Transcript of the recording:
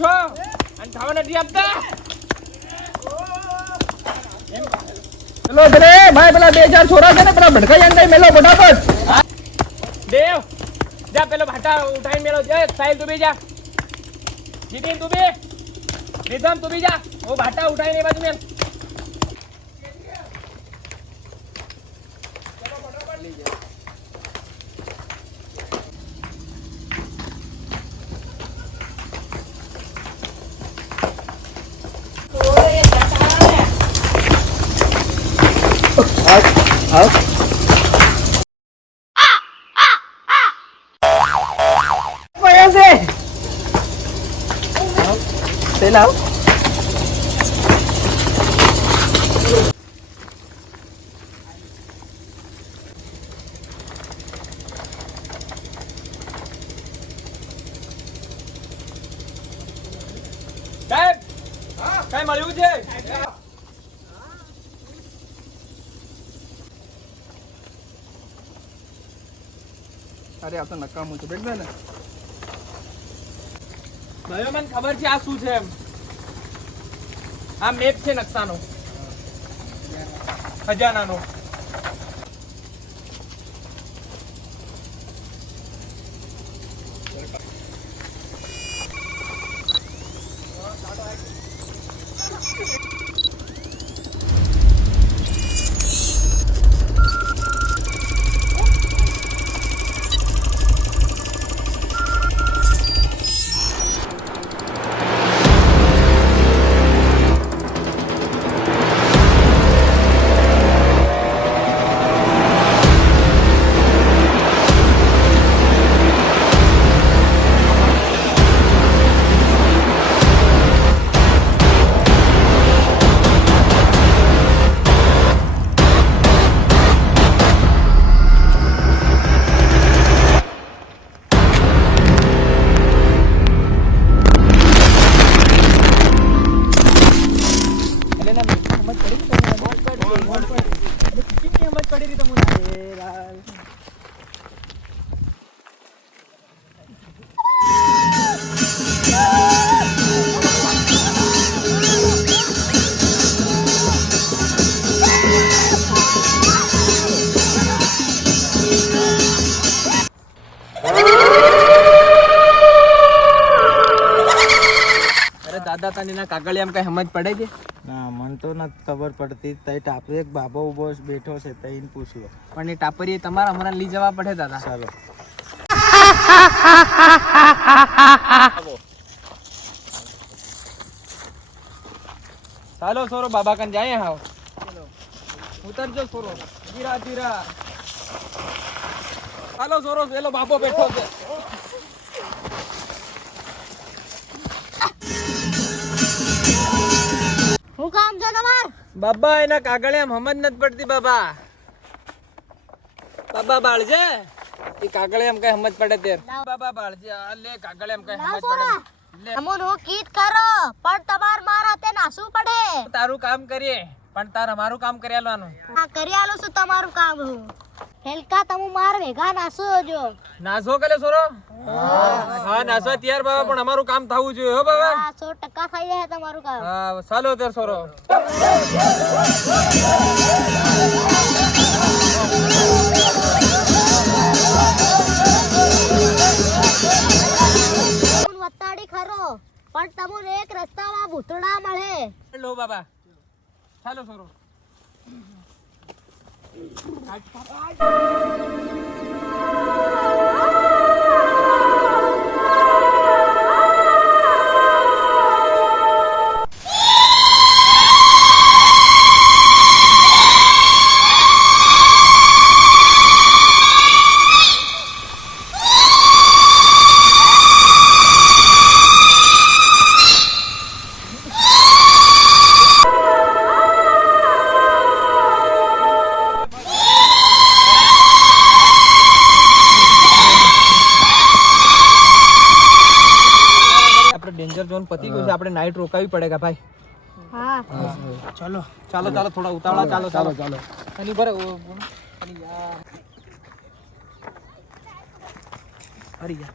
છો અને ખાવા નથી આપતા. ચલો રે ભાઈ, પેલા 2000 છોરા છે ને પેલા ભડકાઈ અંદર મેલો ફટાફટ. દેવ જા પેલો ભાટા ઉઠાઈને મેલો. સાહિલ તું બી જા. જીતીન તું બી. નિઝામ તું બી જા. હું ભાટા ઉઠાઈને એ બાજુ મેલ. પેલા સાહેબ કઈ મળ્યું છે? અરે આ તો નકામું છે. બેઠ ને ભાઈઓ મને ખબર છે આ શું છે એમ. આ મેપ છે નકશાનો, ખજાનાનો. દાદા તને ના કાગળિયામાં કઈ સમજ પડે છે? ના, મને તો નથી ખબર પડતી. તઈ ટાપરે એક બાબો ઉભો બેઠો છે, તઈને પૂછ લો. પણ એ ટાપરીએ તમારા હમણાં લઈ જવા પડે દાદા. ચાલો. ચાલો સોરો બાબા કન જાય. હાવ ઉતરજો સોરો, ધીરા ધીરા. ચાલો સોરો, પેલો બાબો બેઠો છે. હું કામ છે તમાર? બાબા એના કાગળિયામાં સમજ નથી પડતી. બાબા બાબા બાળજે એ કાગળિયામાં કઈ સમજ પડે તે. બાબા બાળજે આ લે કાગળિયામાં કઈ સમજ પડે. લે અમુન હું કીટ કરો પણ તમાર મારા તે નાસવું પડે. તારું કામ કરીએ પણ તાર અમારું કામ કરી આલવાનું. આ કરી આલું છું તમારું કામ. હું હેલકા તમે માર ભેગા નાસો જો. નાસો કલે સોરો? હા નાસો તૈયાર બાબા, પણ અમારું કામ થવું જોઈએ હો બાબા. હા 100% થઈ જાય તમારું કામ. હા ચાલો તે સોરો. વતાડી ખરો પણ તમને એક રસ્તામાં ભૂતડા મળે. લો બાબા ચાલો સોરો. ડેન્જર ઝોન પતી ગયું છે. આપણે નાઈટ રોકાવી પડેગા ભાઈ. હા ચાલો ચાલો ચાલો થોડા ઉતાવળા. ચાલો ચાલો ચાલો. એની પર અરે યાર